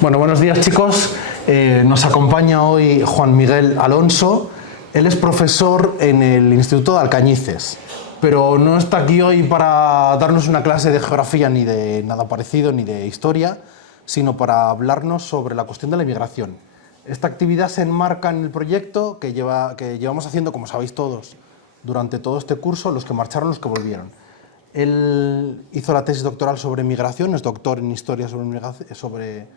Bueno, buenos días chicos. Nos acompaña hoy Juan Miguel Alonso. Él es profesor en el Instituto de Alcañices, pero no está aquí hoy para darnos una clase de geografía ni de nada parecido, ni de historia, sino para hablarnos sobre la cuestión de la inmigración. Esta actividad se enmarca en el proyecto que llevamos haciendo, como sabéis todos, durante todo este curso, los que marcharon, los que volvieron. Él hizo la tesis doctoral sobre migración, es doctor en historia sobre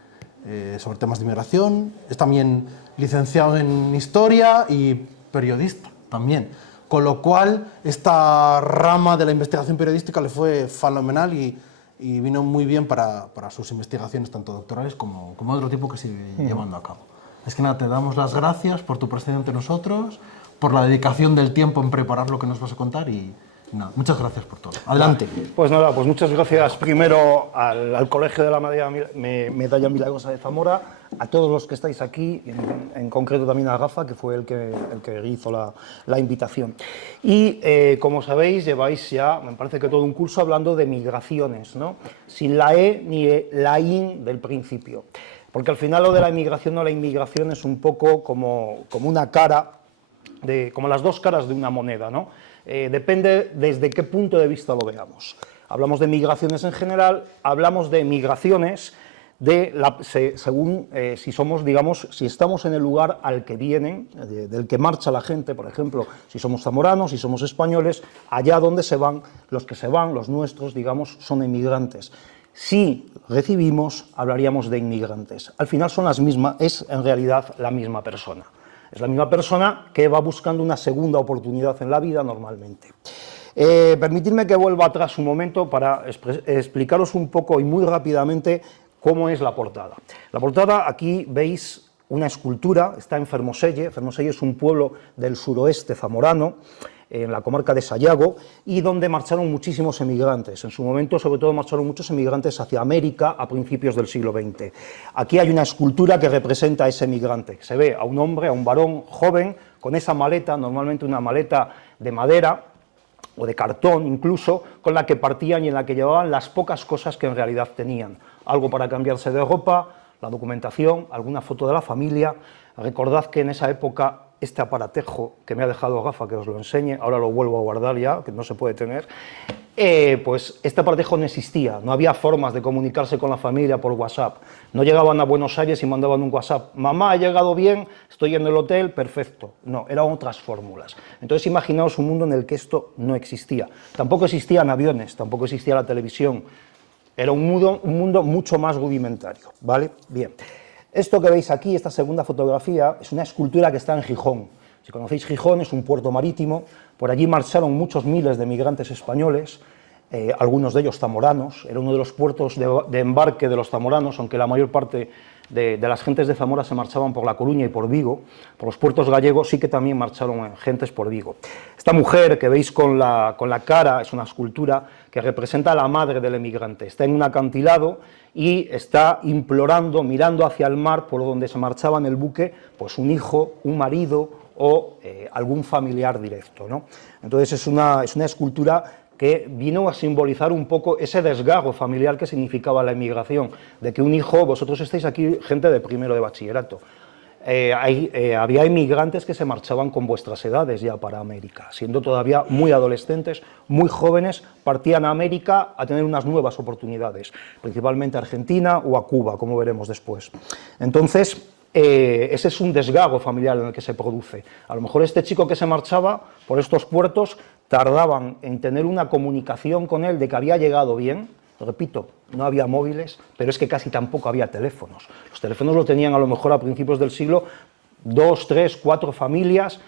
temas de inmigración, es también licenciado en historia y periodista también, con lo cual esta rama de la investigación periodística le fue fenomenal y vino muy bien para sus investigaciones tanto doctorales como de otro tipo que sigue llevando a cabo. Es que nada, te damos las gracias por tu presencia entre nosotros, por la dedicación del tiempo en preparar lo que nos vas a contar y nada, muchas gracias por todo. Adelante. Pues nada, pues muchas gracias primero al Colegio de la Medalla Milagrosa de Zamora, a todos los que estáis aquí, en concreto también a Rafa, que fue el que hizo la invitación. Y como sabéis, lleváis ya, me parece que todo un curso hablando de migraciones, ¿no? Sin la E ni la IN del principio. Porque al final lo de la inmigración o la inmigración es un poco como una cara, como las dos caras de una moneda, ¿no? Depende desde qué punto de vista lo veamos. Hablamos de migraciones en general, hablamos de migraciones según si somos, digamos, si estamos en el lugar al que vienen, del que marcha la gente, por ejemplo, si somos zamoranos, si somos españoles, allá donde se van, los nuestros, digamos, son inmigrantes. Si recibimos, hablaríamos de inmigrantes. Al final son las mismas, es en realidad la misma persona. Es la misma persona que va buscando una segunda oportunidad en la vida normalmente. Permitidme que vuelva atrás un momento para explicaros un poco y muy rápidamente cómo es la portada. La portada, aquí veis una escultura, está en Fermoselle. Fermoselle es un pueblo del suroeste zamorano, en la comarca de Sayago, y donde marcharon muchísimos emigrantes. En su momento, sobre todo, marcharon muchos emigrantes hacia América a principios del siglo XX. Aquí hay una escultura que representa a ese emigrante. Se ve a un hombre, a un varón joven, con esa maleta, normalmente una maleta de madera, o de cartón incluso, con la que partían y en la que llevaban las pocas cosas que en realidad tenían. Algo para cambiarse de ropa, la documentación, alguna foto de la familia. Recordad que en esa época este aparatejo que me ha dejado Rafa, que os lo enseñe, ahora lo vuelvo a guardar ya, que no se puede tener, pues este aparatejo no existía, no había formas de comunicarse con la familia por WhatsApp, no llegaban a Buenos Aires y mandaban un WhatsApp, mamá, ha llegado bien, estoy en el hotel, perfecto, no, eran otras fórmulas. Entonces imaginaos un mundo en el que esto no existía, tampoco existían aviones, tampoco existía la televisión, era un mundo mucho más rudimentario, ¿vale? Bien. Esto que veis aquí, esta segunda fotografía, es una escultura que está en Gijón. Si conocéis Gijón, es un puerto marítimo, por allí marcharon muchos miles de migrantes españoles, algunos de ellos zamoranos, era uno de los puertos de embarque de los zamoranos, aunque la mayor parte de las gentes de Zamora se marchaban por La Coruña y por Vigo, por los puertos gallegos sí que también marcharon gentes por Vigo. Esta mujer que veis con la cara es una escultura que representa a la madre del emigrante, está en un acantilado y está implorando, mirando hacia el mar por donde se marchaba en el buque, pues un hijo, un marido o algún familiar directo, ¿no? Entonces es una escultura que vino a simbolizar un poco ese desgarro familiar que significaba la emigración, de que un hijo, vosotros estáis aquí, gente de primero de bachillerato, había inmigrantes que se marchaban con vuestras edades ya para América, siendo todavía muy adolescentes, muy jóvenes, partían a América a tener unas nuevas oportunidades, principalmente a Argentina o a Cuba, como veremos después. Entonces, ese es un desgarro familiar en el que se produce. A lo mejor este chico que se marchaba por estos puertos tardaban en tener una comunicación con él de que había llegado bien, repito, no había móviles, pero es que casi tampoco había teléfonos. Los teléfonos lo tenían a lo mejor a principios del siglo 2, 3, 4 familias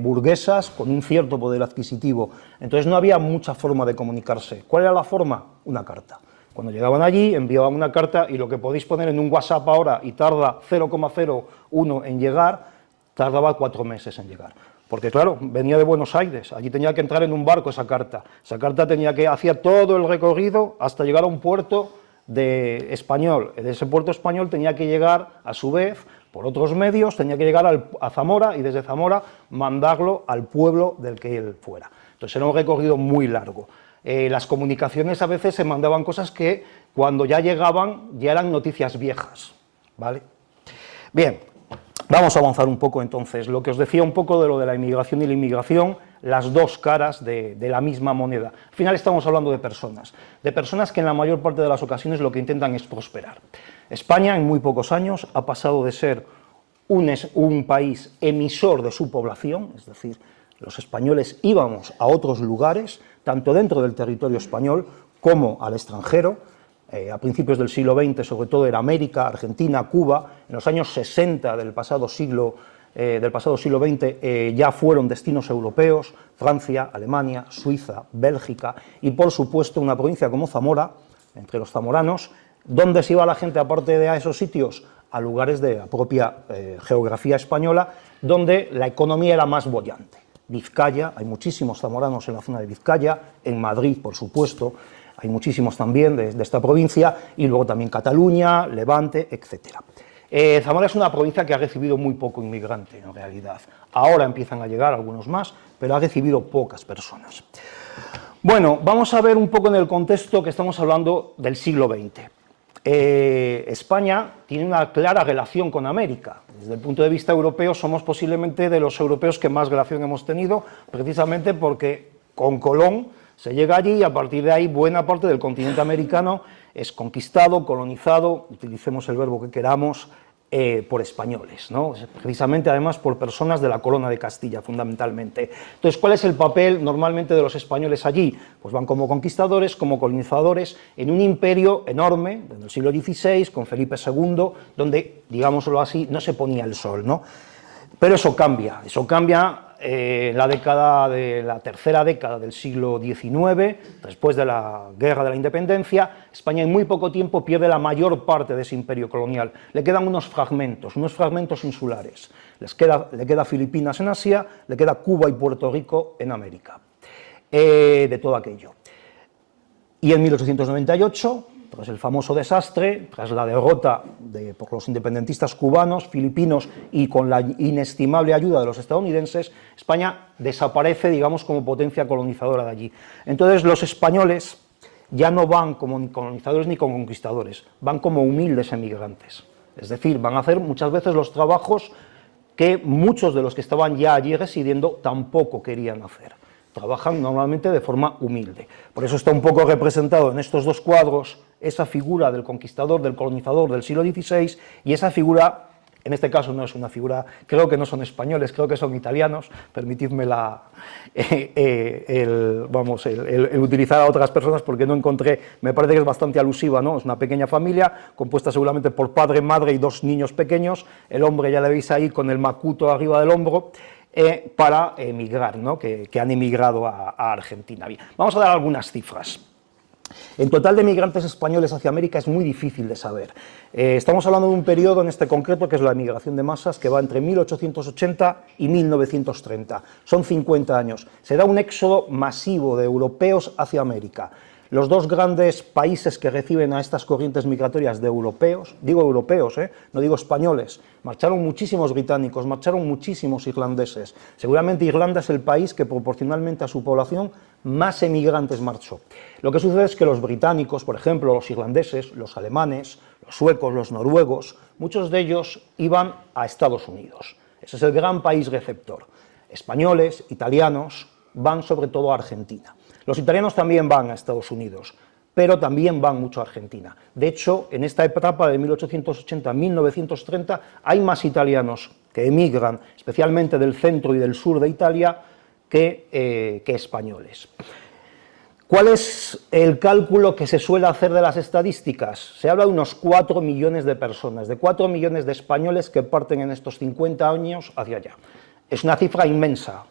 burguesas con un cierto poder adquisitivo. Entonces no había mucha forma de comunicarse. ¿Cuál era la forma? Una carta. Cuando llegaban allí, enviaban una carta y lo que podéis poner en un WhatsApp ahora y tarda 0,01 en llegar, tardaba 4 meses en llegar. Porque claro, venía de Buenos Aires, allí tenía que entrar en un barco esa carta hacía todo el recorrido hasta llegar a un puerto español. De ese puerto español tenía que llegar, a su vez, por otros medios, tenía que llegar a Zamora y desde Zamora mandarlo al pueblo del que él fuera. Entonces era un recorrido muy largo. Las comunicaciones a veces se mandaban cosas que cuando ya llegaban ya eran noticias viejas, ¿vale? Bien, vamos a avanzar un poco entonces. Lo que os decía un poco de lo de la inmigración y la inmigración, las dos caras de la misma moneda. Al final estamos hablando de personas que en la mayor parte de las ocasiones lo que intentan es prosperar. España en muy pocos años ha pasado de ser un país emisor de su población, es decir, los españoles íbamos a otros lugares, tanto dentro del territorio español como al extranjero. A principios del siglo XX, sobre todo en América, Argentina, Cuba, en los años 60 del pasado siglo XX ya fueron destinos europeos, Francia, Alemania, Suiza, Bélgica y, por supuesto, una provincia como Zamora, entre los zamoranos. ¿Dónde se iba la gente aparte de a esos sitios? A lugares de la propia geografía española, donde la economía era más boyante. Vizcaya, hay muchísimos zamoranos en la zona de Vizcaya, en Madrid, por supuesto, hay muchísimos también de esta provincia, y luego también Cataluña, Levante, etc. Zamora es una provincia que ha recibido muy poco inmigrante, en realidad. Ahora empiezan a llegar algunos más, pero ha recibido pocas personas. Bueno, vamos a ver un poco en el contexto que estamos hablando del siglo XX. España tiene una clara relación con América. Desde el punto de vista europeo, somos posiblemente de los europeos que más relación hemos tenido, precisamente porque con Colón se llega allí y a partir de ahí buena parte del continente americano es conquistado, colonizado, utilicemos el verbo que queramos, por españoles, ¿no? Precisamente además por personas de la corona de Castilla, fundamentalmente. Entonces, ¿cuál es el papel normalmente de los españoles allí? Pues van como conquistadores, como colonizadores, en un imperio enorme, desde el siglo XVI, con Felipe II, donde, digámoslo así, no se ponía el sol, ¿no? Pero eso cambia en la tercera década del siglo XIX, después de la Guerra de la Independencia. España en muy poco tiempo pierde la mayor parte de ese imperio colonial. Le quedan unos fragmentos insulares. Le queda Filipinas en Asia, le queda Cuba y Puerto Rico en América, de todo aquello. Y en 1898, tras el famoso desastre, tras la derrota por los independentistas cubanos, filipinos y con la inestimable ayuda de los estadounidenses, España desaparece, digamos, como potencia colonizadora de allí. Entonces los españoles ya no van como colonizadores ni como conquistadores, van como humildes emigrantes. Es decir, van a hacer muchas veces los trabajos que muchos de los que estaban ya allí residiendo tampoco querían hacer. Trabajan normalmente de forma humilde. Por eso está un poco representado en estos dos cuadros esa figura del conquistador, del colonizador del siglo XVI, y esa figura, en este caso no es una figura, creo que no son españoles, creo que son italianos, permitidme el utilizar a otras personas porque no encontré, me parece que es bastante alusiva, ¿no? Es una pequeña familia compuesta seguramente por padre, madre y dos niños pequeños, el hombre ya le veis ahí con el macuto arriba del hombro, para emigrar, ¿no? que han emigrado a Argentina. Bien, vamos a dar algunas cifras. En total de migrantes españoles hacia América es muy difícil de saber. Estamos hablando de un periodo en este concreto que es la migración de masas que va entre 1880 y 1930. Son 50 años. Se da un éxodo masivo de europeos hacia América. Los dos grandes países que reciben a estas corrientes migratorias de europeos, digo europeos, no digo españoles, marcharon muchísimos británicos, marcharon muchísimos irlandeses. Seguramente Irlanda es el país que proporcionalmente a su población más emigrantes marchó. Lo que sucede es que los británicos, por ejemplo, los irlandeses, los alemanes, los suecos, los noruegos, muchos de ellos iban a Estados Unidos. Ese es el gran país receptor. Españoles, italianos, van sobre todo a Argentina. Los italianos también van a Estados Unidos, pero también van mucho a Argentina. De hecho, en esta etapa de 1880 a 1930 hay más italianos que emigran, especialmente del centro y del sur de Italia, que españoles. ¿Cuál es el cálculo que se suele hacer de las estadísticas? Se habla de unos 4 millones de personas, de 4 millones de españoles que parten en estos 50 años hacia allá. Es una cifra inmensa.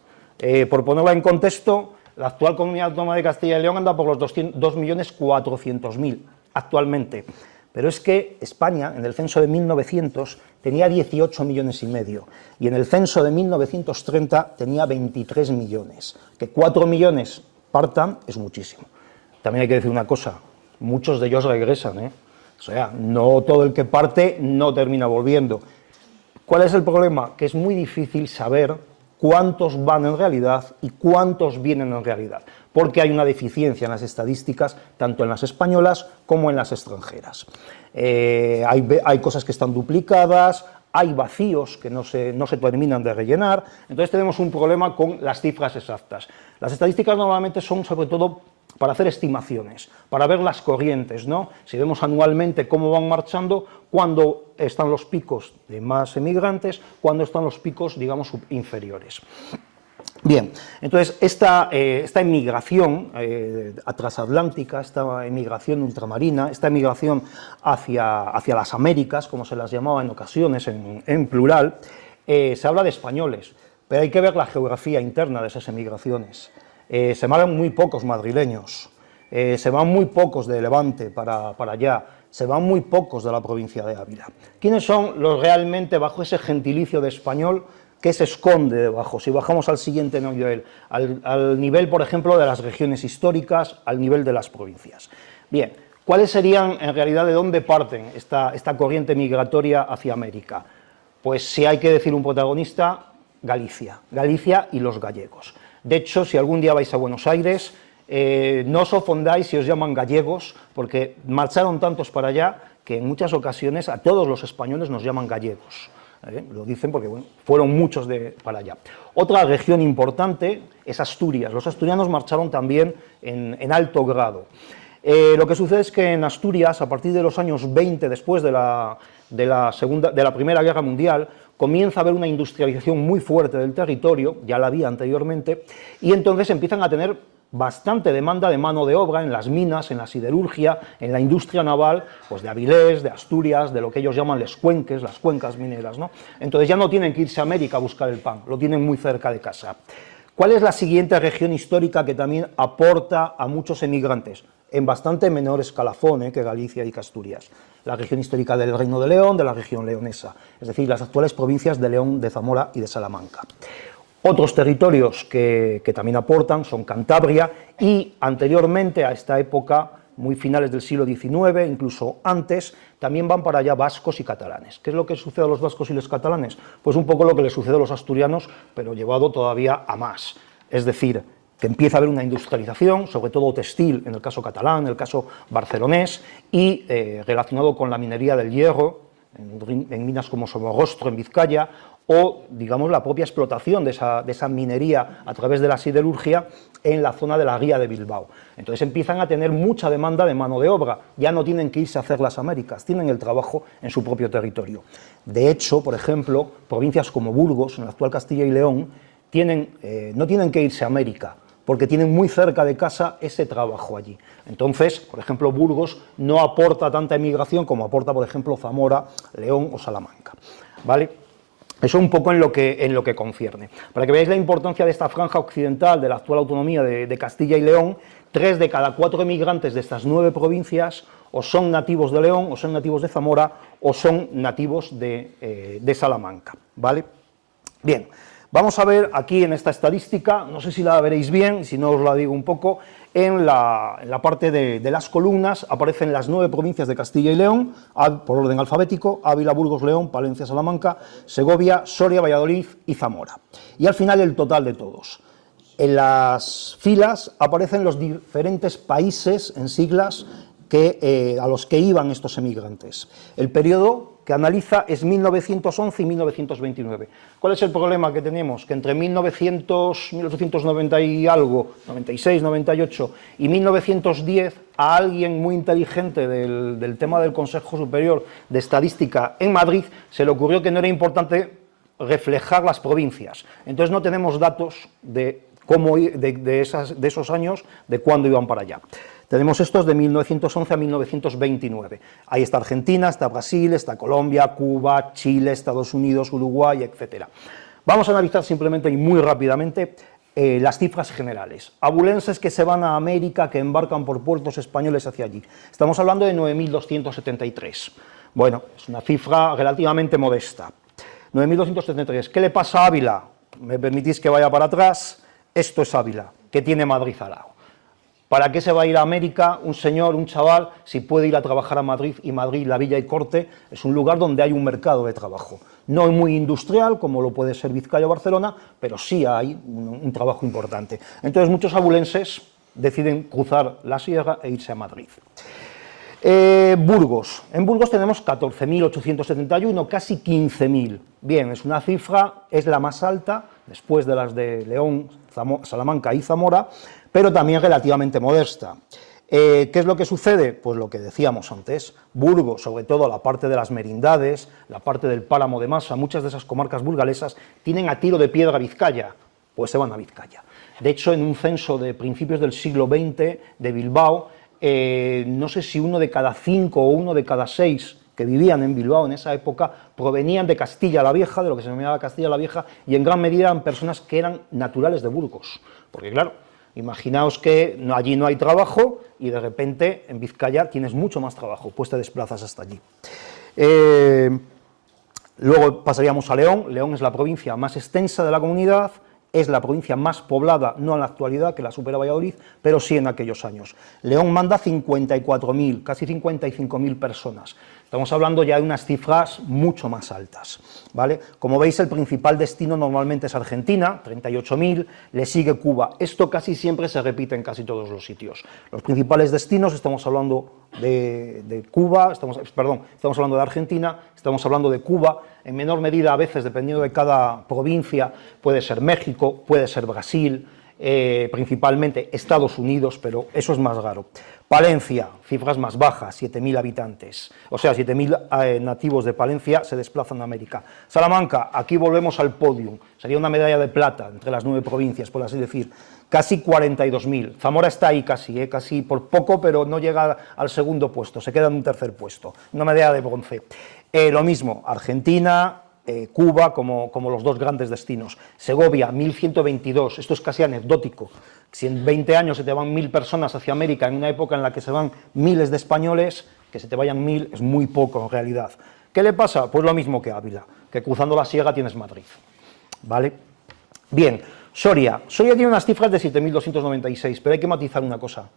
Por ponerla en contexto, la actual Comunidad Autónoma de Castilla y León anda por los 2.400.000 actualmente. Pero es que España, en el censo de 1900, tenía 18 millones y medio, y en el censo de 1930 tenía 23 millones. Que 4 millones partan es muchísimo. También hay que decir una cosa, muchos de ellos regresan, O sea, no todo el que parte no termina volviendo. ¿Cuál es el problema? Que es muy difícil saber cuántos van en realidad y cuántos vienen en realidad, porque hay una deficiencia en las estadísticas, tanto en las españolas como en las extranjeras. Hay cosas que están duplicadas, hay vacíos que no se terminan de rellenar, entonces tenemos un problema con las cifras exactas. Las estadísticas normalmente son sobre todo para hacer estimaciones, para ver las corrientes, ¿no? Si vemos anualmente cómo van marchando, cuándo están los picos de más emigrantes, cuándo están los picos, digamos, inferiores. Bien, entonces esta emigración transatlántica, esta emigración ultramarina, esta emigración hacia las Américas, como se las llamaba en ocasiones en plural, se habla de españoles, pero hay que ver la geografía interna de esas emigraciones. Se van muy pocos madrileños, se van muy pocos de Levante para allá, se van muy pocos de la provincia de Ávila. ¿Quiénes son los realmente bajo ese gentilicio de español que se esconde debajo? Si bajamos al siguiente nivel, al nivel, por ejemplo, de las regiones históricas, al nivel de las provincias. Bien, ¿cuáles serían, en realidad, de dónde parten esta corriente migratoria hacia América? Pues si hay que decir un protagonista, Galicia y los gallegos. De hecho, si algún día vais a Buenos Aires, no os ofendáis si os llaman gallegos, porque marcharon tantos para allá que en muchas ocasiones a todos los españoles nos llaman gallegos. Lo dicen porque bueno, fueron muchos para allá. Otra región importante es Asturias. Los asturianos marcharon también en alto grado. Lo que sucede es que en Asturias, a partir de los años 20, después de la Primera Guerra Mundial, comienza a haber una industrialización muy fuerte del territorio, ya la había anteriormente, y entonces empiezan a tener bastante demanda de mano de obra en las minas, en la siderurgia, en la industria naval, pues de Avilés, de Asturias, de lo que ellos llaman las cuencas mineras, ¿no? Entonces ya no tienen que irse a América a buscar el pan, lo tienen muy cerca de casa. ¿Cuál es la siguiente región histórica que también aporta a muchos emigrantes? En bastante menor escalafón que Galicia y Asturias. La región histórica del Reino de León, de la región leonesa, es decir, las actuales provincias de León, de Zamora y de Salamanca. Otros territorios que también aportan son Cantabria y anteriormente a esta época, muy finales del siglo XIX, incluso antes, también van para allá vascos y catalanes. ¿Qué es lo que sucede a los vascos y los catalanes? Pues un poco lo que les sucede a los asturianos, pero llevado todavía a más. Es decir, que empieza a haber una industrialización, sobre todo textil, en el caso catalán, en el caso barcelonés, y relacionado con la minería del hierro, en minas como Somorrostro, en Vizcaya, o, digamos, la propia explotación de esa minería a través de la siderurgia en la zona de la Ría de Bilbao. Entonces empiezan a tener mucha demanda de mano de obra, ya no tienen que irse a hacer las Américas, tienen el trabajo en su propio territorio. De hecho, por ejemplo, provincias como Burgos, en la actual Castilla y León, no tienen que irse a América, porque tienen muy cerca de casa ese trabajo allí. Entonces, por ejemplo, Burgos no aporta tanta emigración como aporta, por ejemplo, Zamora, León o Salamanca, ¿vale? Eso un poco en lo que concierne. Para que veáis la importancia de esta franja occidental de la actual autonomía de Castilla y León, 3 de cada 4 emigrantes de estas 9 provincias o son nativos de León, o son nativos de Zamora, o son nativos de Salamanca, ¿vale? Bien, vamos a ver aquí en esta estadística, no sé si la veréis bien, si no os la digo un poco, en la parte de las columnas aparecen las 9 provincias de Castilla y León, por orden alfabético: Ávila, Burgos, León, Palencia, Salamanca, Segovia, Soria, Valladolid y Zamora. Y al final el total de todos. En las filas aparecen los diferentes países en siglas a los que iban estos emigrantes. El periodo que analiza es 1911 y 1929. ¿Cuál es el problema que tenemos? Que entre 1890 y algo, 96, 98 y 1910, a alguien muy inteligente del tema del Consejo Superior de Estadística en Madrid se le ocurrió que no era importante reflejar las provincias. Entonces no tenemos datos de de esos años, de cuándo iban para allá. Tenemos estos de 1911 a 1929. Ahí está Argentina, está Brasil, está Colombia, Cuba, Chile, Estados Unidos, Uruguay, etc. Vamos a analizar simplemente y muy rápidamente las cifras generales. Abulenses que se van a América, que embarcan por puertos españoles hacia allí. Estamos hablando de 9.273. Bueno, es una cifra relativamente modesta. 9.273. ¿Qué le pasa a Ávila? ¿Me permitís que vaya para atrás? Esto es Ávila, que tiene Madrid al lado. ¿Para qué se va a ir a América un señor, un chaval, si puede ir a trabajar a Madrid? Y Madrid, la Villa y Corte, es un lugar donde hay un mercado de trabajo. No muy industrial, como lo puede ser Vizcaya o Barcelona, pero sí hay un trabajo importante. Entonces, muchos abulenses deciden cruzar la sierra e irse a Madrid. Burgos. En Burgos tenemos 14.871, casi 15.000. Bien, es una cifra, es la más alta, después de las de León, Salamanca y Zamora, pero también relativamente modesta. ¿Qué es lo que sucede? Pues lo que decíamos antes, Burgos, sobre todo la parte de las merindades, la parte del páramo de Masa, muchas de esas comarcas burgalesas tienen a tiro de piedra Vizcaya, pues se van a Vizcaya. De hecho, en un censo de principios del siglo XX de Bilbao, no sé si 1 de cada 5 o 1 de cada 6 que vivían en Bilbao en esa época provenían de Castilla la Vieja, de lo que se llamaba Castilla la Vieja, y en gran medida eran personas que eran naturales de Burgos, porque claro, imaginaos que allí no hay trabajo y de repente en Vizcaya tienes mucho más trabajo, pues te desplazas hasta allí. Luego pasaríamos a León. León es la provincia más extensa de la comunidad, es la provincia más poblada, no en la actualidad, que la supera Valladolid, pero sí en aquellos años. León manda 54.000, casi 55.000 personas. Estamos hablando ya de unas cifras mucho más altas, ¿vale? Como veis, el principal destino normalmente es Argentina, 38.000, le sigue Cuba. Esto casi siempre se repite en casi todos los sitios. Los principales destinos, estamos hablando de Cuba, estamos hablando de Argentina, estamos hablando de Cuba, en menor medida a veces, dependiendo de cada provincia, puede ser México, puede ser Brasil, principalmente Estados Unidos, pero eso es más raro. Palencia, cifras más bajas, 7.000 habitantes, o sea, 7.000 nativos de Palencia se desplazan a América. Salamanca, aquí volvemos al podium, sería una medalla de plata entre las 9 provincias, por así decir, casi 42.000. Zamora está ahí casi por poco, pero no llega al segundo puesto, se queda en un tercer puesto, una medalla de bronce. Lo mismo, Argentina, Cuba como los dos grandes destinos. Segovia, 1.122, esto es casi anecdótico. Si en 20 años se te van 1.000 personas hacia América, en una época en la que se van miles de españoles, que se te vayan 1.000 es muy poco en realidad. ¿Qué le pasa? Pues lo mismo que Ávila, que cruzando la sierra tienes Madrid, ¿vale? Bien, Soria tiene unas cifras de 7.296, pero hay que matizar una cosa.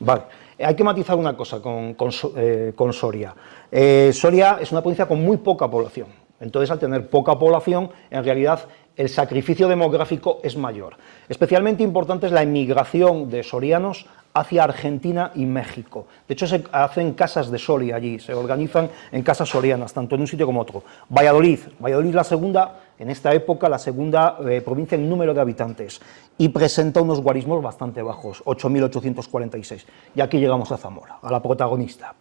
Vale, hay que matizar una cosa con Soria. Soria es una provincia con muy poca población, entonces al tener poca población, en realidad el sacrificio demográfico es mayor. Especialmente importante es la emigración de sorianos hacia Argentina y México. De hecho, se hacen casas de Soria allí, se organizan en casas sorianas, tanto en un sitio como otro. Valladolid la segunda, en esta época, la segunda provincia en número de habitantes, y presenta unos guarismos bastante bajos, 8.846. Y aquí llegamos a Zamora, a la protagonista.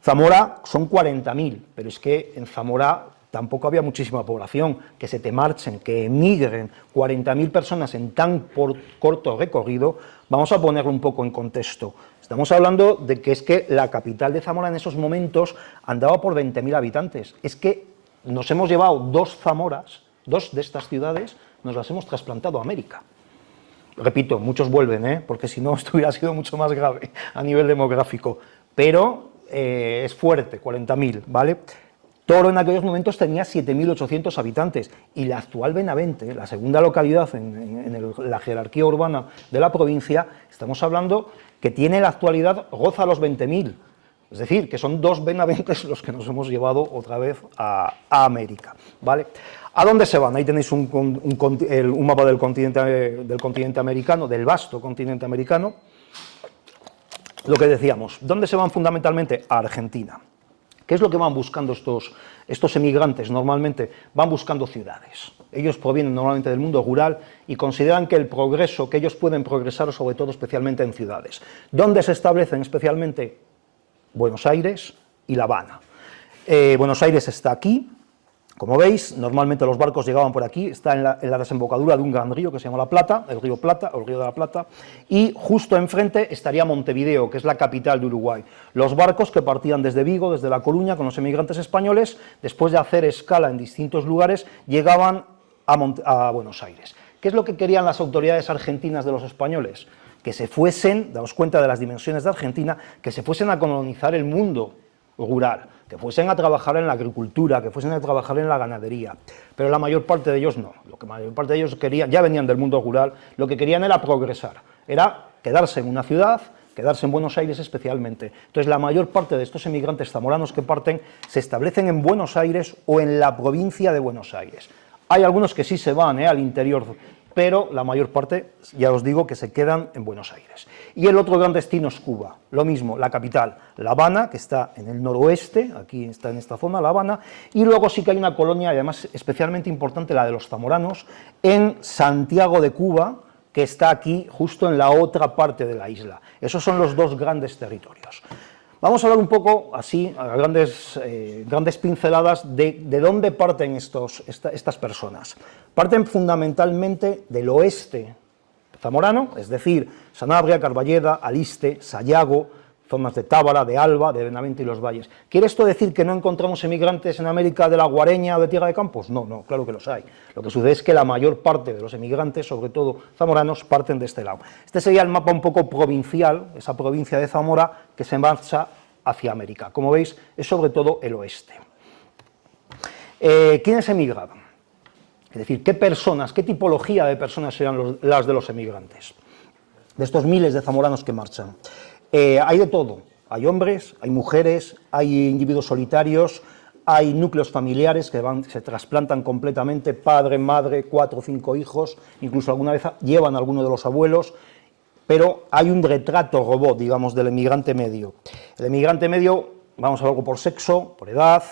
Zamora son 40.000, pero es que en Zamora tampoco había muchísima población, que se te marchen, que emigren 40.000 personas en tan corto recorrido. Vamos a ponerlo un poco en contexto. Estamos hablando de que es que la capital de Zamora en esos momentos andaba por 20.000 habitantes. Es que nos hemos llevado 2 Zamoras, 2 de estas ciudades, nos las hemos trasplantado a América. Repito, muchos vuelven, porque si no esto hubiera sido mucho más grave a nivel demográfico, pero es fuerte, 40.000, ¿vale? Toro en aquellos momentos tenía 7.800 habitantes y la actual Benavente, la segunda localidad en la jerarquía urbana de la provincia, estamos hablando que tiene en la actualidad, roza los 20.000, es decir, que son 2 Benaventes los que nos hemos llevado otra vez a América, ¿vale? ¿A dónde se van? Ahí tenéis un mapa del continente americano, del vasto continente americano. Lo que decíamos, ¿dónde se van fundamentalmente? A Argentina. ¿Qué es lo que van buscando estos emigrantes? Normalmente van buscando ciudades. Ellos provienen normalmente del mundo rural y consideran que el progreso, que ellos pueden progresar sobre todo especialmente en ciudades. ¿Dónde se establecen especialmente? Buenos Aires y La Habana. Buenos Aires está aquí, Como veis, normalmente los barcos llegaban por aquí, está en la desembocadura de un gran río que se llama La Plata, el río Plata, o el río de la Plata, y justo enfrente estaría Montevideo, que es la capital de Uruguay. Los barcos que partían desde Vigo, desde La Coruña, con los emigrantes españoles, después de hacer escala en distintos lugares, llegaban a Buenos Aires. ¿Qué es lo que querían las autoridades argentinas de los españoles? Que se fuesen, daos cuenta de las dimensiones de Argentina, que se fuesen a colonizar el mundo rural, que fuesen a trabajar en la agricultura, que fuesen a trabajar en la ganadería, pero la mayor parte de ellos no, lo que la mayor parte de ellos querían, ya venían del mundo rural, lo que querían era progresar, era quedarse en una ciudad, quedarse en Buenos Aires especialmente. Entonces la mayor parte de estos emigrantes zamoranos que parten se establecen en Buenos Aires o en la provincia de Buenos Aires. Hay algunos que sí se van al interior, pero la mayor parte, ya os digo, que se quedan en Buenos Aires. Y el otro gran destino es Cuba, lo mismo, la capital, La Habana, que está en el noroeste, aquí está en esta zona, La Habana, y luego sí que hay una colonia, además especialmente importante, la de los zamoranos, en Santiago de Cuba, que está aquí justo en la otra parte de la isla. Esos son los dos grandes territorios. Vamos a hablar un poco, así, a grandes pinceladas, de dónde parten estas personas. Parten fundamentalmente del oeste zamorano, es decir, Sanabria, Carballeda, Aliste, Sayago, zonas de Tábara, de Alba, de Benavente y los Valles. ¿Quiere esto decir que no encontramos emigrantes en América de la Guareña o de Tierra de Campos? No, no, claro que los hay. Lo que sucede es que la mayor parte de los emigrantes, sobre todo zamoranos, parten de este lado. Este sería el mapa un poco provincial, esa provincia de Zamora que se marcha hacia América. Como veis, es sobre todo el oeste. ¿Quiénes emigraban? Es decir, ¿qué personas, qué tipología de personas eran las de los emigrantes? De estos miles de zamoranos que marchan. Hay de todo, hay hombres, hay mujeres, hay individuos solitarios, hay núcleos familiares que se trasplantan completamente, padre, madre, 4 o 5 hijos, incluso alguna vez llevan a alguno de los abuelos, pero hay un retrato robot, digamos, del emigrante medio. El emigrante medio, vamos a verlo por sexo, por edad,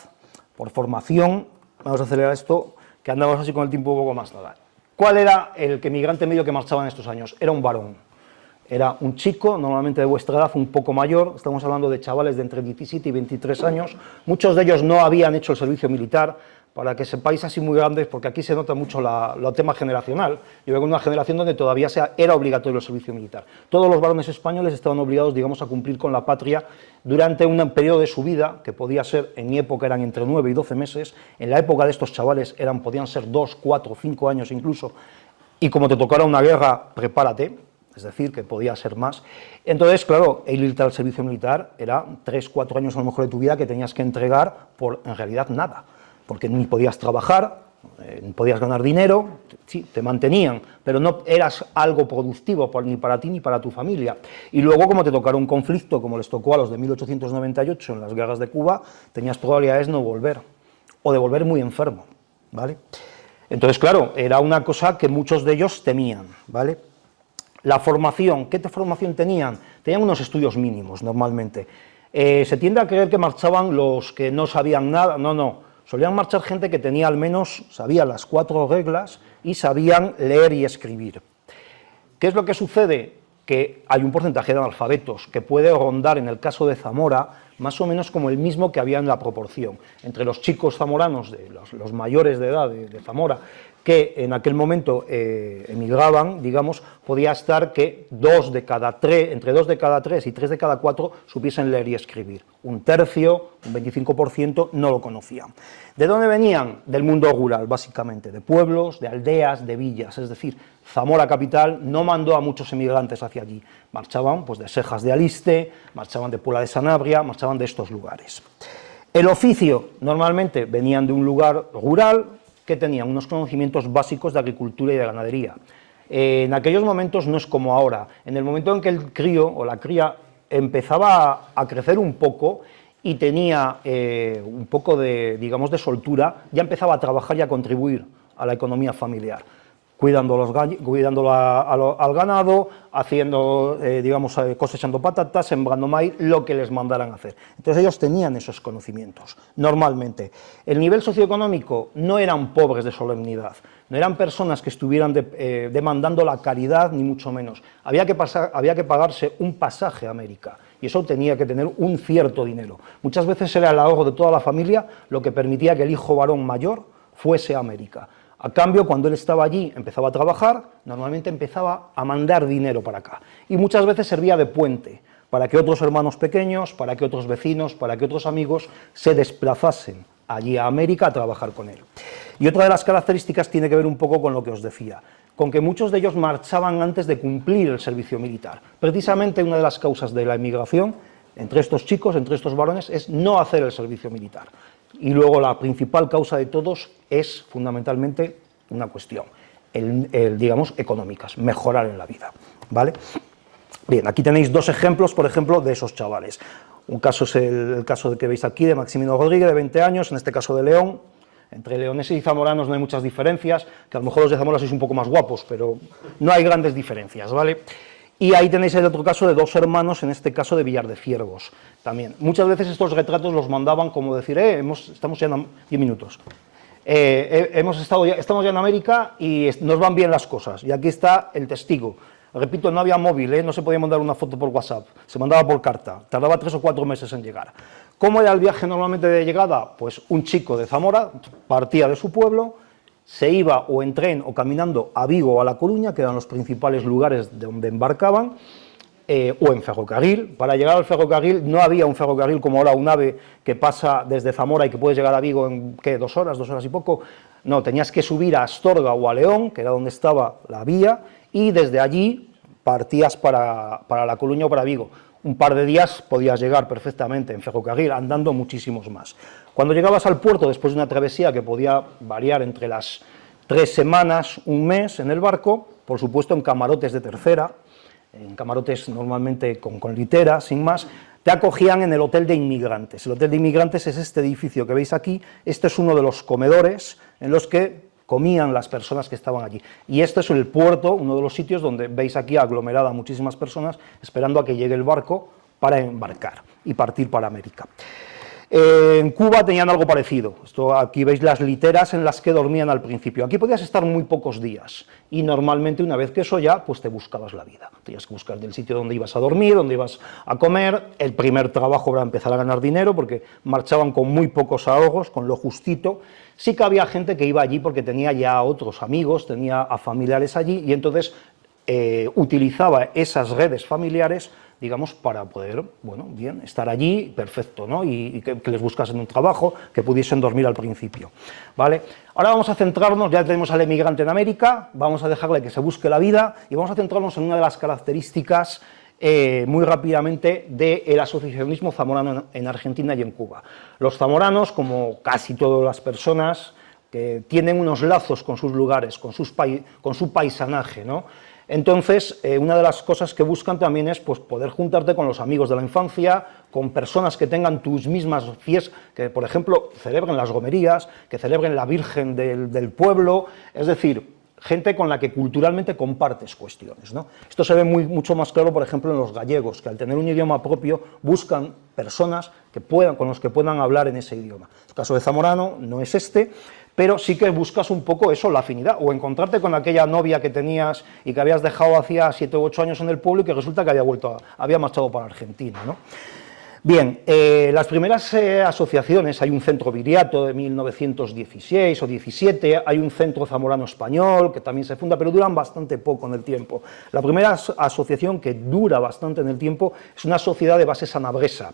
por formación, vamos a acelerar esto, que andamos así con el tiempo un poco más nada. ¿Cuál era el emigrante medio que marchaba en estos años? Era un varón. Era un chico, normalmente de vuestra edad, un poco mayor, estamos hablando de chavales de entre 17 y 23 años, muchos de ellos no habían hecho el servicio militar, para que sepáis así muy grandes, porque aquí se nota mucho el tema generacional. Yo vengo de una generación donde todavía era obligatorio el servicio militar. Todos los varones españoles estaban obligados, digamos, a cumplir con la patria durante un periodo de su vida, que podía ser, en mi época eran entre 9 y 12 meses, en la época de estos chavales podían ser 2, 4, 5 años incluso, y como te tocara una guerra, prepárate, es decir, que podía ser más. Entonces, claro, el irte al servicio militar era 3, 4 años a lo mejor de tu vida que tenías que entregar por, en realidad, nada, porque ni podías trabajar, ni podías ganar dinero, sí, te mantenían, pero no eras algo productivo ni para ti ni para tu familia. Y luego, como te tocara un conflicto, como les tocó a los de 1898 en las guerras de Cuba, tenías probabilidades de no volver, o de volver muy enfermo, ¿vale? Entonces, claro, era una cosa que muchos de ellos temían, ¿vale? La formación, ¿qué formación tenían? Tenían unos estudios mínimos, normalmente. Se tiende a creer que marchaban los que no sabían nada, no. Solían marchar gente que tenía al menos, sabía las 4 reglas y sabían leer y escribir. ¿Qué es lo que sucede? Que hay un porcentaje de analfabetos que puede rondar, en el caso de Zamora, más o menos como el mismo que había en la proporción. Entre los chicos zamoranos, los mayores de edad de Zamora, que en aquel momento emigraban, digamos, podía estar que entre 2 de cada 3 y 3 de cada 4 supiesen leer y escribir. Un tercio, un 25% no lo conocían. ¿De dónde venían? Del mundo rural, básicamente, de pueblos, de aldeas, de villas, es decir, Zamora capital no mandó a muchos emigrantes hacia allí, marchaban pues de Sejas de Aliste, marchaban de Puebla de Sanabria, marchaban de estos lugares. El oficio, normalmente venían de un lugar rural, que tenían unos conocimientos básicos de agricultura y de ganadería. En aquellos momentos no es como ahora. En el momento en que el crío o la cría empezaba a crecer un poco y tenía un poco de, digamos, de soltura, ya empezaba a trabajar y a contribuir a la economía familiar, cuidando al ganado, haciendo, digamos, cosechando patatas, sembrando maíz, lo que les mandaran hacer. Entonces ellos tenían esos conocimientos, normalmente. El nivel socioeconómico no eran pobres de solemnidad, no eran personas que estuvieran demandando la caridad, ni mucho menos. Había que pagarse un pasaje a América, y eso tenía que tener un cierto dinero. Muchas veces era el ahorro de toda la familia lo que permitía que el hijo varón mayor fuese a América. A cambio, cuando él estaba allí, empezaba a trabajar, normalmente empezaba a mandar dinero para acá, y muchas veces servía de puente para que otros hermanos pequeños, para que otros vecinos, para que otros amigos se desplazasen allí a América a trabajar con él. Y otra de las características tiene que ver un poco con lo que os decía, con que muchos de ellos marchaban antes de cumplir el servicio militar. Precisamente una de las causas de la emigración entre estos chicos, entre estos varones, es no hacer el servicio militar. Y luego la principal causa de todos es fundamentalmente una cuestión, digamos, económicas, mejorar en la vida, ¿vale? Bien, aquí tenéis dos ejemplos, por ejemplo, de esos chavales. Un caso es el caso que veis aquí de Maximino Rodríguez, de 20 años, en este caso de León. Entre leoneses y zamoranos no hay muchas diferencias, que a lo mejor los de Zamora sois un poco más guapos, pero no hay grandes diferencias, ¿vale? Y ahí tenéis el otro caso de dos hermanos, en este caso de Villar de Ciervos, también. Muchas veces estos retratos los mandaban como decir, estamos ya en 10 minutos. Estamos ya en América y nos van bien las cosas. Y aquí está el testigo. Repito, no había móvil, no se podía mandar una foto por WhatsApp, se mandaba por carta, tardaba 3 o 4 meses en llegar. ¿Cómo era el viaje normalmente de llegada? Pues un chico de Zamora partía de su pueblo, se iba o en tren o caminando a Vigo o a La Coruña, que eran los principales lugares de donde embarcaban, o en ferrocarril. Para llegar al ferrocarril no había un ferrocarril como ahora un AVE que pasa desde Zamora y que puedes llegar a Vigo en, ¿qué?, 2 horas, 2 horas y poco. No, tenías que subir a Astorga o a León, que era donde estaba la vía, y desde allí partías para La Coruña o para Vigo. Un par de días podías llegar perfectamente en ferrocarril, andando muchísimos más. Cuando llegabas al puerto, después de una travesía que podía variar entre las 3 semanas, un mes en el barco, por supuesto en camarotes de tercera, en camarotes normalmente con litera, sin más, te acogían en el Hotel de Inmigrantes. El Hotel de Inmigrantes es este edificio que veis aquí. Este es uno de los comedores en los que comían las personas que estaban allí. Y este es el puerto, uno de los sitios donde veis aquí aglomerada a muchísimas personas esperando a que llegue el barco para embarcar y partir para América. En Cuba tenían algo parecido. Aquí veis las literas en las que dormían al principio. Aquí podías estar muy pocos días y normalmente una vez que eso ya, pues te buscabas la vida. Tenías que buscar del sitio donde ibas a dormir, donde ibas a comer, el primer trabajo para empezar a ganar dinero, porque marchaban con muy pocos ahorros, con lo justito. Sí que había gente que iba allí porque tenía ya a otros amigos, tenía a familiares allí y entonces utilizaba esas redes familiares, digamos, para poder, bueno, bien, estar allí, perfecto, ¿no? Y que les buscasen un trabajo, que pudiesen dormir al principio, ¿vale? Ahora vamos a centrarnos, ya tenemos al emigrante en América, vamos a dejarle que se busque la vida y vamos a centrarnos en una de las características muy rápidamente del asociacionismo zamorano en Argentina y en Cuba. Los zamoranos, como casi todas las personas, tienen unos lazos con sus lugares, con su paisanaje, ¿no? Entonces, una de las cosas que buscan también es pues, poder juntarte con los amigos de la infancia, con personas que tengan tus mismas fiestas, que por ejemplo celebren las romerías, que celebren la Virgen del pueblo, es decir, gente con la que culturalmente compartes cuestiones, ¿no? Esto se ve mucho más claro, por ejemplo, en los gallegos, que al tener un idioma propio buscan personas con los que puedan hablar en ese idioma. El caso de Zamorano no es este, pero sí que buscas un poco eso, la afinidad, o encontrarte con aquella novia que tenías y que habías dejado hacía 7 u 8 años en el pueblo y que resulta que había marchado para Argentina, ¿no? Bien, las primeras asociaciones, hay un centro viriato de 1916 o 17, hay un centro zamorano español que también se funda, pero duran bastante poco en el tiempo. La primera asociación que dura bastante en el tiempo es una sociedad de base sanabresa.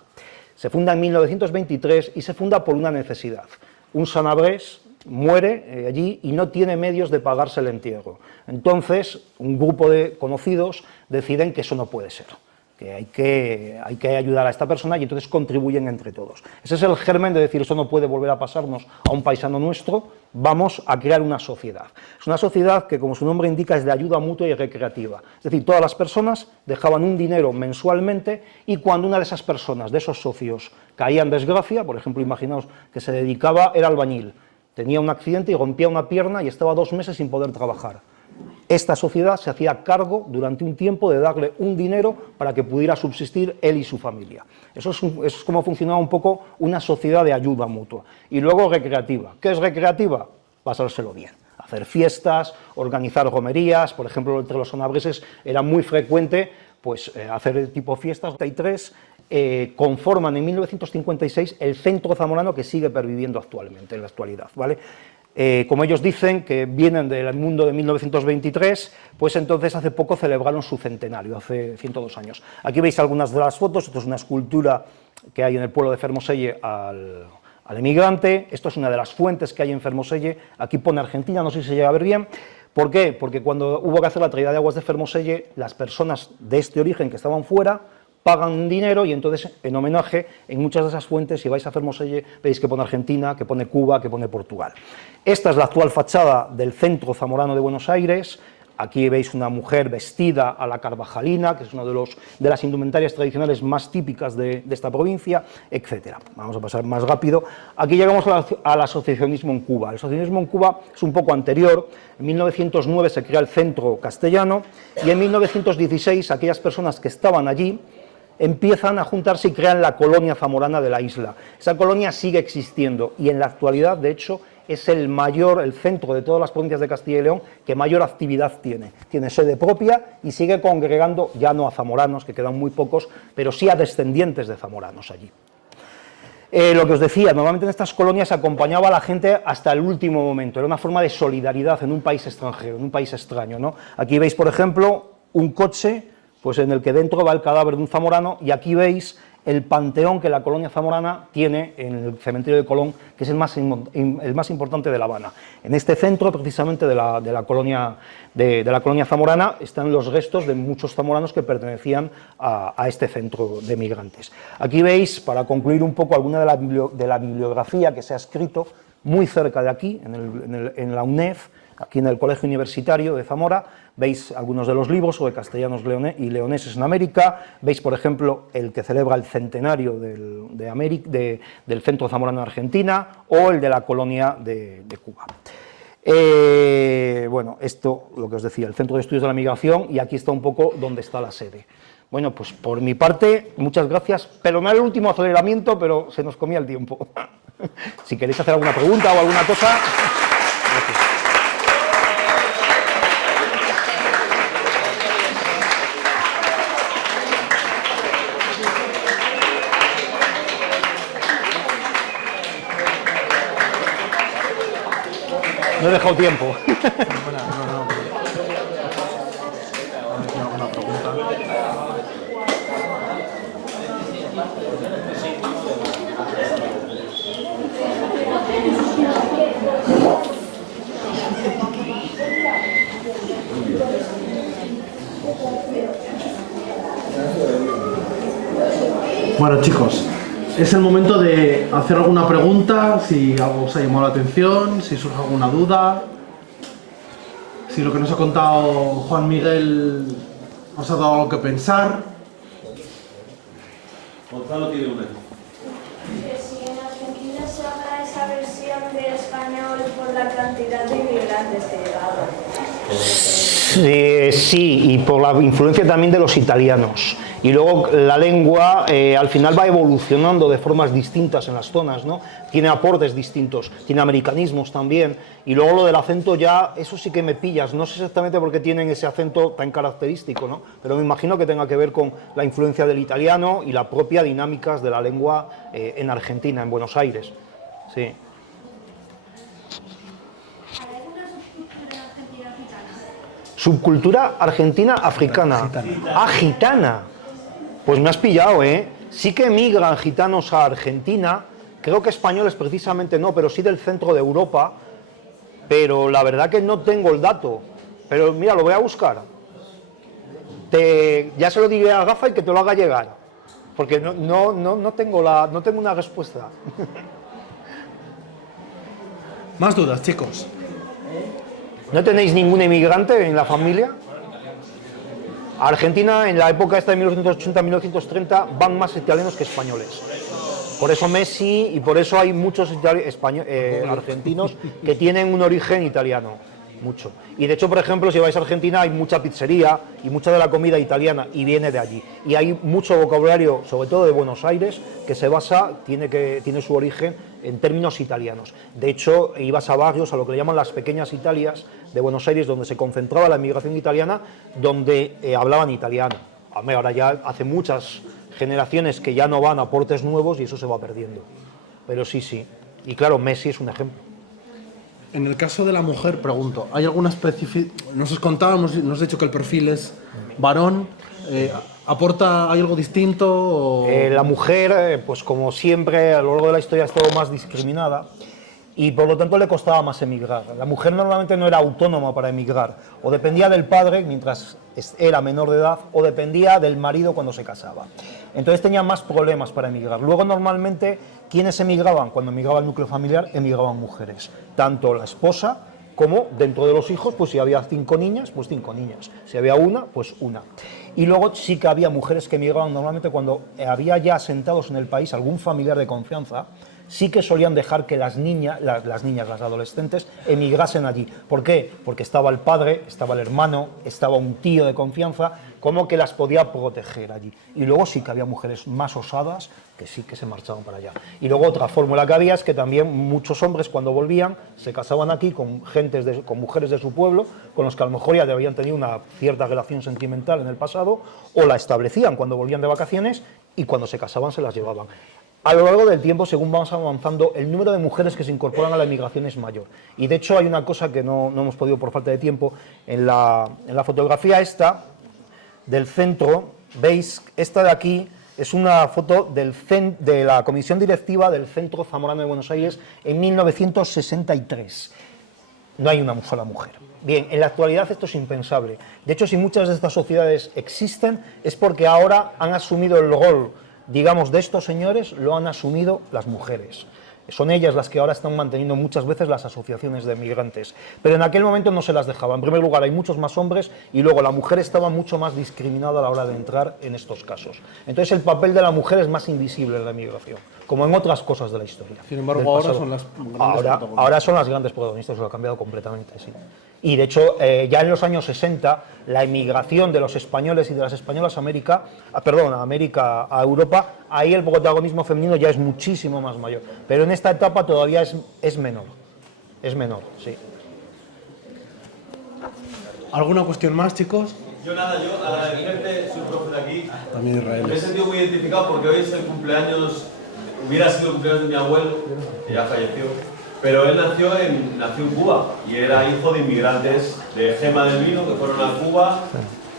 Se funda en 1923 y se funda por una necesidad. Un sanabrés muere allí y no tiene medios de pagarse el entierro. Entonces, un grupo de conocidos deciden que eso no puede ser, que hay que ayudar a esta persona y entonces contribuyen entre todos. Ese es el germen de decir, eso no puede volver a pasarnos a un paisano nuestro, vamos a crear una sociedad. Es una sociedad que, como su nombre indica, es de ayuda mutua y recreativa. Es decir, todas las personas dejaban un dinero mensualmente y cuando una de esas personas, de esos socios, caía en desgracia, por ejemplo, imaginaos que se dedicaba, era albañil, tenía un accidente y rompía una pierna y estaba 2 meses sin poder trabajar. Esta sociedad se hacía cargo durante un tiempo de darle un dinero para que pudiera subsistir él y su familia. Eso es como funcionaba un poco una sociedad de ayuda mutua. Y luego recreativa. ¿Qué es recreativa? Pasárselo bien. Hacer fiestas, organizar romerías, por ejemplo, entre los sanabreses era muy frecuente pues, hacer tipo fiestas. 33 conforman en 1956 el centro zamorano que sigue perviviendo actualmente, en la actualidad, ¿vale? Como ellos dicen, que vienen del mundo de 1923, pues entonces hace poco celebraron su centenario, hace 102 años. Aquí veis algunas de las fotos, esto es una escultura que hay en el pueblo de Fermoselle al emigrante, esto es una de las fuentes que hay en Fermoselle, aquí pone Argentina, no sé si se llega a ver bien. ¿Por qué? Porque cuando hubo que hacer la traída de aguas de Fermoselle, las personas de este origen que estaban fuera pagan dinero y entonces, en homenaje, en muchas de esas fuentes, si vais a Fermoselle, veis que pone Argentina, que pone Cuba, que pone Portugal. Esta es la actual fachada del centro zamorano de Buenos Aires. Aquí veis una mujer vestida a la carvajalina, que es una de las indumentarias tradicionales más típicas de esta provincia, etc. Vamos a pasar más rápido. Aquí llegamos al asociacionismo en Cuba. El asociacionismo en Cuba es un poco anterior. En 1909 se crea el Centro Castellano y en 1916 aquellas personas que estaban allí empiezan a juntarse y crean la colonia zamorana de la isla. Esa colonia sigue existiendo y en la actualidad, de hecho, es el centro de todas las provincias de Castilla y León que mayor actividad tiene. Tiene sede propia y sigue congregando, ya no a zamoranos, que quedan muy pocos, pero sí a descendientes de zamoranos allí. Lo que os decía, normalmente en estas colonias se acompañaba a la gente hasta el último momento, era una forma de solidaridad en un país extranjero, en un país extraño, ¿no? Aquí veis, por ejemplo, un coche pues en el que dentro va el cadáver de un zamorano, y aquí veis el panteón que la colonia zamorana tiene en el cementerio de Colón, que es el más importante de La Habana. En este centro, precisamente, de la colonia zamorana, están los restos de muchos zamoranos que pertenecían a este centro de migrantes. Aquí veis, para concluir un poco, alguna de la bibliografía que se ha escrito muy cerca de aquí, en la UNEF, aquí en el Colegio Universitario de Zamora. Veis algunos de los libros sobre castellanos y leoneses en América, veis, por ejemplo, el que celebra el centenario del Centro Zamorano de Argentina, o el de la colonia de Cuba. Bueno, esto, lo que os decía, el Centro de Estudios de la Migración, y aquí está un poco donde está la sede. Bueno, pues por mi parte, muchas gracias. Perdonad el último aceleramiento, pero se nos comía el tiempo. Si queréis hacer alguna pregunta o alguna cosa... Gracias. No he dejado tiempo. Bueno, chicos, es el momento de hacer alguna pregunta, si algo os ha llamado la atención, si surge alguna duda, si lo que nos ha contado Juan Miguel os ha dado algo que pensar. Gonzalo tiene una. Si en Argentina se habla esa versión de español por la cantidad de inmigrantes que llegaban. Sí, y por la influencia también de los italianos. Y luego la lengua al final va evolucionando de formas distintas en las zonas, ¿no? Tiene aportes distintos, tiene americanismos también. Y luego lo del acento ya, eso sí que me pillas. No sé exactamente por qué tienen ese acento tan característico, ¿no? Pero me imagino que tenga que ver con la influencia del italiano y la propia dinámicas de la lengua en Argentina, en Buenos Aires. Sí. Subcultura argentina-africana. Ah, gitana. Pues me has pillado, ¿eh? Sí que emigran gitanos a Argentina, creo que españoles precisamente no, pero sí del centro de Europa, pero la verdad que no tengo el dato. Pero mira, lo voy a buscar. Ya se lo diré a Rafa y que te lo haga llegar, porque no tengo una respuesta. Más dudas, chicos. ¿No tenéis ningún emigrante en la familia? A Argentina, en la época esta de 1980-1930, van más italianos que españoles. Por eso Messi y por eso hay muchos argentinos que tienen un origen italiano. Mucho. Y de hecho, por ejemplo, si vais a Argentina hay mucha pizzería y mucha de la comida italiana y viene de allí. Y hay mucho vocabulario, sobre todo de Buenos Aires, que se basa, tiene su origen en términos italianos. De hecho, ibas a barrios, a lo que le llaman las pequeñas Italias de Buenos Aires, donde se concentraba la inmigración italiana, donde hablaban italiano. Ahora ya hace muchas generaciones que ya no van a aportes nuevos y eso se va perdiendo. Pero sí, sí. Y claro, Messi es un ejemplo. En el caso de la mujer, pregunto, ¿hay alguna especificidad? Nos has contado, nos has dicho que el perfil es varón. ¿Aporta, hay algo distinto? O... La mujer, pues como siempre, a lo largo de la historia ha estado más discriminada y por lo tanto le costaba más emigrar. La mujer normalmente no era autónoma para emigrar, o dependía del padre mientras era menor de edad, o dependía del marido cuando se casaba. Entonces tenía más problemas para emigrar. Luego normalmente, ¿quiénes emigraban? Cuando emigraba el núcleo familiar, emigraban mujeres, tanto la esposa como dentro de los hijos, pues si había 5 niñas, pues 5 niñas, si había una, pues una. Y luego sí que había mujeres que emigraban normalmente cuando había ya asentados en el país algún familiar de confianza, sí que solían dejar que las adolescentes, emigrasen allí. ¿Por qué? Porque estaba el padre, estaba el hermano, estaba un tío de confianza, como que las podía proteger allí. Y luego sí que había mujeres más osadas que sí que se marchaban para allá. Y luego otra fórmula que había es que también muchos hombres cuando volvían se casaban aquí con mujeres de su pueblo, con los que a lo mejor ya habían tenido una cierta relación sentimental en el pasado, o la establecían cuando volvían de vacaciones y cuando se casaban se las llevaban. A lo largo del tiempo, según vamos avanzando, el número de mujeres que se incorporan a la emigración es mayor. Y de hecho hay una cosa que no hemos podido por falta de tiempo. En la fotografía esta del centro, veis, esta de aquí es una foto de la comisión directiva del Centro Zamorano de Buenos Aires en 1963. No hay una sola mujer. Bien, en la actualidad esto es impensable. De hecho, si muchas de estas sociedades existen, es porque ahora han asumido el rol, digamos, de estos señores, lo han asumido las mujeres. Son ellas las que ahora están manteniendo muchas veces las asociaciones de migrantes. Pero en aquel momento no se las dejaba. En primer lugar, hay muchos más hombres y luego la mujer estaba mucho más discriminada a la hora de entrar en estos casos. Entonces el papel de la mujer es más invisible en la migración, como en otras cosas de la historia. Sin embargo, ahora son las grandes protagonistas. Ahora son las grandes protagonistas, lo ha cambiado completamente, sí. Y de hecho, ya en los años 60, la emigración de los españoles y de las españolas a América, a Europa, ahí el protagonismo femenino ya es muchísimo más mayor. Pero en esta etapa todavía es menor. Es menor, sí. ¿Alguna cuestión más, chicos? Yo nada, yo agradecerte, soy profe de aquí. También Israel. Me he sentido muy identificado porque hoy es el cumpleaños, hubiera sido el cumpleaños de mi abuelo, que ya falleció. Pero él nació en Cuba y era hijo de inmigrantes de Gema del Vino que fueron a Cuba,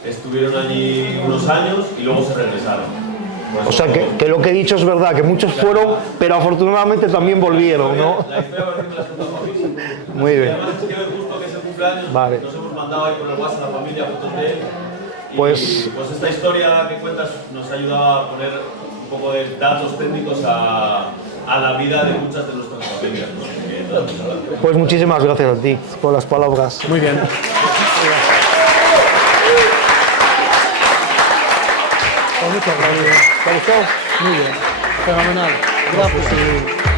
estuvieron allí unos años y luego se regresaron. O sea, que lo que he dicho es verdad, que muchos fueron, pero afortunadamente también volvieron, ¿no? La historia parece que me la has contado a mí. Muy bien. Además, es que hoy justo que es el cumpleaños, Vale. nos hemos mandado ahí por el WhatsApp a la familia fotos de él. Y Pues esta historia que cuentas nos ha ayudado a poner un poco de datos técnicos a la vida de muchas de nuestras familias, ¿no? Pues muchísimas gracias a ti por las palabras. Muy bien. Muchas gracias. ¿Te gustó? Muy bien. Fenomenal. Gracias.